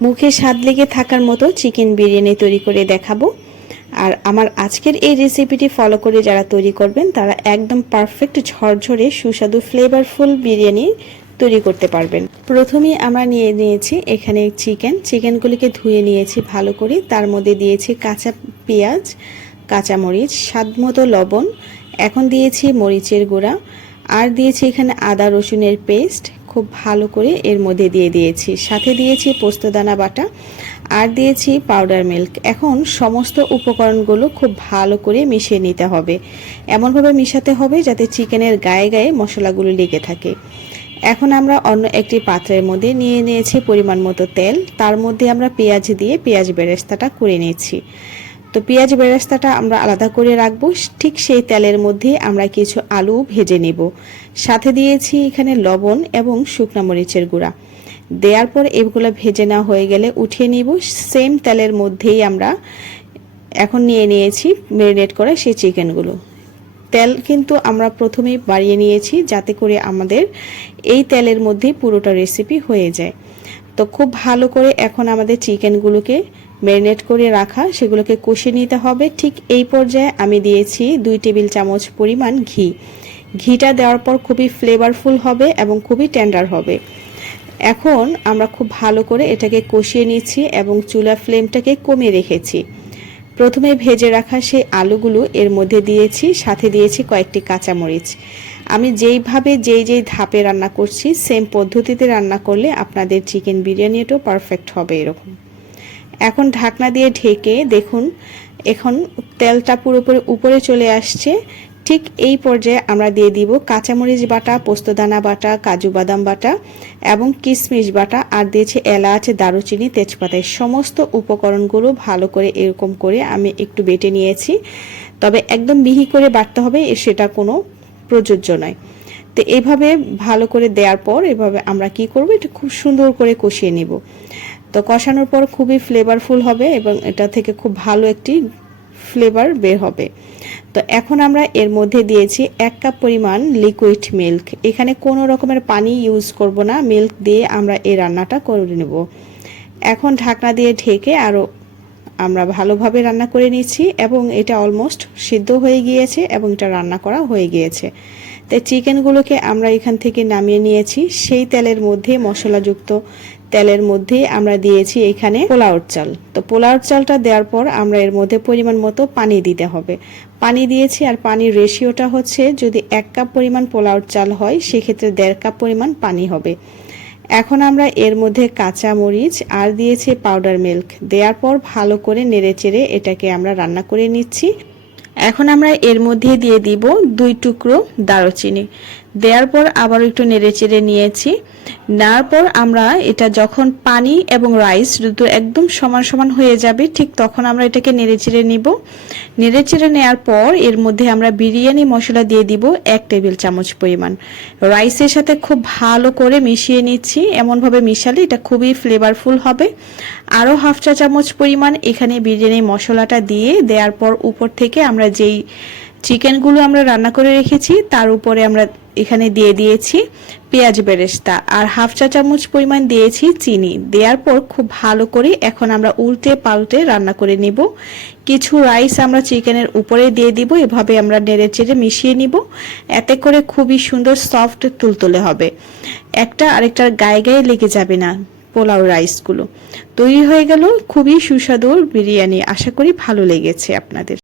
মুখে স্বাদ লেগে থাকার মতো চিকেন বিরিয়ানি তৈরি করে দেখাবো। আর আমার আজকের এই রেসিপিটি ফলো করে যারা তৈরি করবেন, তারা একদম পারফেক্ট ঝরঝরে সুস্বাদু ফ্লেভারফুল বিরিয়ানি তৈরি করতে পারবেন। প্রথমেই আমরা নিয়ে নিয়েছি এখানে চিকেন। চিকেনগুলিকে ধুয়ে নিয়েছি ভালো করে। তার মধ্যে দিয়েছি কাঁচা পেঁয়াজ, কাঁচামরিচ, স্বাদ মতো লবণ। এখন দিয়েছি মরিচের গুঁড়া। আর দিয়েছি এখানে আদা রসুনের পেস্ট খুব ভালো করে এর মধ্যে দিয়ে দিয়েছি। সাথে দিয়েছি পোস্তদানা বাটা আর দিয়েছি পাউডার মিল্ক এখন সমস্ত উপকরণগুলো খুব ভালো করে মিশিয়ে নিতে হবে। এমনভাবে মিশাতে হবে যাতে চিকেনের গায়ে গায়ে মশলাগুলো লেগে থাকে। এখন আমরা অন্য একটি পাত্রের মধ্যে নিয়ে নিয়েছি পরিমাণ মতো তেল। তার মধ্যে আমরা পেঁয়াজ দিয়ে পেঁয়াজ বেরেস্তাটা করে নিয়েছি। তো পেঁয়াজ বেরেস্তাটা আমরা আলাদা করে রাখব। ঠিক সেই তেলের মধ্যে আমরা কিছু আলু ভেজে নেব। সাথে দিয়েছি এখানে লবণ এবং শুকনা মরিচের গুঁড়া। দেওয়ার পর এগুলো ভেজে না হয়ে গেলে উঠিয়ে নিব। সেম তেলের মধ্যেই আমরা এখন নিয়ে নিয়েছি ম্যারিনেট করা সেই চিকেনগুলো। তেল কিন্তু আমরা প্রথমেই বাড়িয়ে নিয়েছি যাতে করে আমাদের এই তেলের মধ্যেই পুরোটা রেসিপি হয়ে যায়। তো খুব ভালো করে এখন আমাদের চিকেনগুলোকে ম্যারিনেট করে রাখা, সেগুলোকে কষে নিতে হবে। ঠিক এই পর্যায়ে আমি দিয়েছি দুই টেবিল চামচ পরিমাণ ঘি। ঘিটা দেওয়ার পর খুবই ফ্লেভারফুল হবে এবং খুবই টেন্ডার হবে। এখন আমরা খুব ভালো করে এটাকে কষিয়ে নিচ্ছি এবং চুলা ফ্লেমটাকে কমিয়ে রেখেছি। প্রথমে ভেজে রাখা সেই আলুগুলো এর মধ্যে দিয়েছি, সাথে দিয়েছি কয়েকটি কাঁচামরিচ। আমি যেইভাবে যেই যেই ধাপে রান্না করছি সেম পদ্ধতিতে রান্না করলে আপনাদের চিকেন বিরিয়ানিটাও পারফেক্ট হবে এরকম। এখন ঢাকনা দিয়ে ঢেকে দেখুন, এখন তেলটা পুরোপুরি উপরে চলে আসছে। ঠিক এই পর্যায়ে আমরা দিয়ে দিব কাঁচামরিচ বাটা, পোস্তদানা বাটা, কাজু বাদাম বাটা এবং কিশমিশ বাটা। আর দিয়েছি এলাচ, দারুচিনি তেজপাতা সমস্ত উপকরণগুলো ভালো করে এরকম করে আমি একটু বেটে নিয়েছি। তবে একদম মিহি করে বাটতে হবে সেটা কোনো প্রযোজ্য নয়। তো এভাবে ভালো করে দেওয়ার পর এভাবে আমরা কি করব, এটা খুব সুন্দর করে কষিয়ে নিব। তো কষানোর পর খুবই ফ্লেভারফুল হবে এবং এটা থেকে খুব ভালো একটি ফ্লেভার বের হবে। তো এখন আমরা এর মধ্যে দিয়েছি এক কাপ পরিমাণ লিকুইড মিল্ক এখানে কোনো রকমের পানি ইউজ করব না মিল্ক দিয়ে আমরা এই রান্নাটা করে নেব। এখন ঢাকনা দিয়ে ঢেকে আরও আমরা ভালোভাবে রান্না করে নিচ্ছি এবং এটা অলমোস্ট সিদ্ধ হয়ে গিয়েছে এবং এটা রান্না করা হয়ে গিয়েছে। তাই চিকেনগুলোকে আমরা এখান থেকে নামিয়ে নিয়েছি। সেই তেলের মধ্যে মশলাযুক্ত তেলের মধ্যে আমরা দিয়েছি এখানে পোলাওর চাল। তো পোলাওর চালটা দেওয়ার পর আমরা এর মধ্যে পরিমাণ মতো পানি দিতে হবে। পানি দিয়েছি আর পানির রেশিওটা হচ্ছে যদি এক কাপ পরিমাণ পোলাওর চাল হয়, সেক্ষেত্রে দেড় কাপ পরিমাণ পানি হবে। এখন আমরা এর মধ্যে কাঁচা মরিচ আর দিয়েছি পাউডার মিল্ক দেওয়ার পর ভালো করে নেড়ে চেড়ে এটাকে আমরা রান্না করে নিচ্ছি। এখন আমরা এর মধ্যে দিয়ে দিব দুই টুকরো দারুচিনি। দেওয়ার পর আবার একটু নেড়ে চেড়ে নিয়েছি। নেওয়ার পর আমরা এটা যখন পানি এবং রাইস দুটো একদম সমান সমান হয়ে যাবে, ঠিক তখন আমরা এটাকে নেড়ে চেড়ে নিব। নেড়ে চেড়ে নেওয়ার পর এর মধ্যে আমরা বিরিয়ানি মশলা দিয়ে দিব এক টেবিল চামচ পরিমাণ। রাইসের সাথে খুব ভালো করে মিশিয়ে নিচ্ছি, এমনভাবে মিশালে এটা খুবই ফ্লেভারফুল হবে। আরও হাফ চা চামচ পরিমাণ এখানে বিরিয়ানি মশলাটা দিয়ে দেওয়ার পর উপর থেকে আমরা যেই চিকেনগুলো আমরা রান্না করে রেখেছি, তার উপরে আমরা এখানে দিয়ে দিয়েছি পেঁয়াজ বেরেস্তা আর হাফ চা চামচ পরিমাণ দিয়েছি চিনি। দেওয়ার পর খুব ভালো করে এখন আমরা উল্টে পাল্টে রান্না করে নিব। কিছু রাইস আমরা চিকেনের উপরে দিয়ে দিব, এভাবে আমরা নেড়ে চেড়ে মিশিয়ে নিব। এতে করে খুবই সুন্দর সফট তুলতুলে হবে। একটা আরেকটার গায়ে গায়ে লেগে যাবে না পোলাও রাইসগুলো। তৈরি হয়ে গেল খুবই সুস্বাদু বিরিয়ানি। আশা করি ভালো লেগেছে আপনাদের।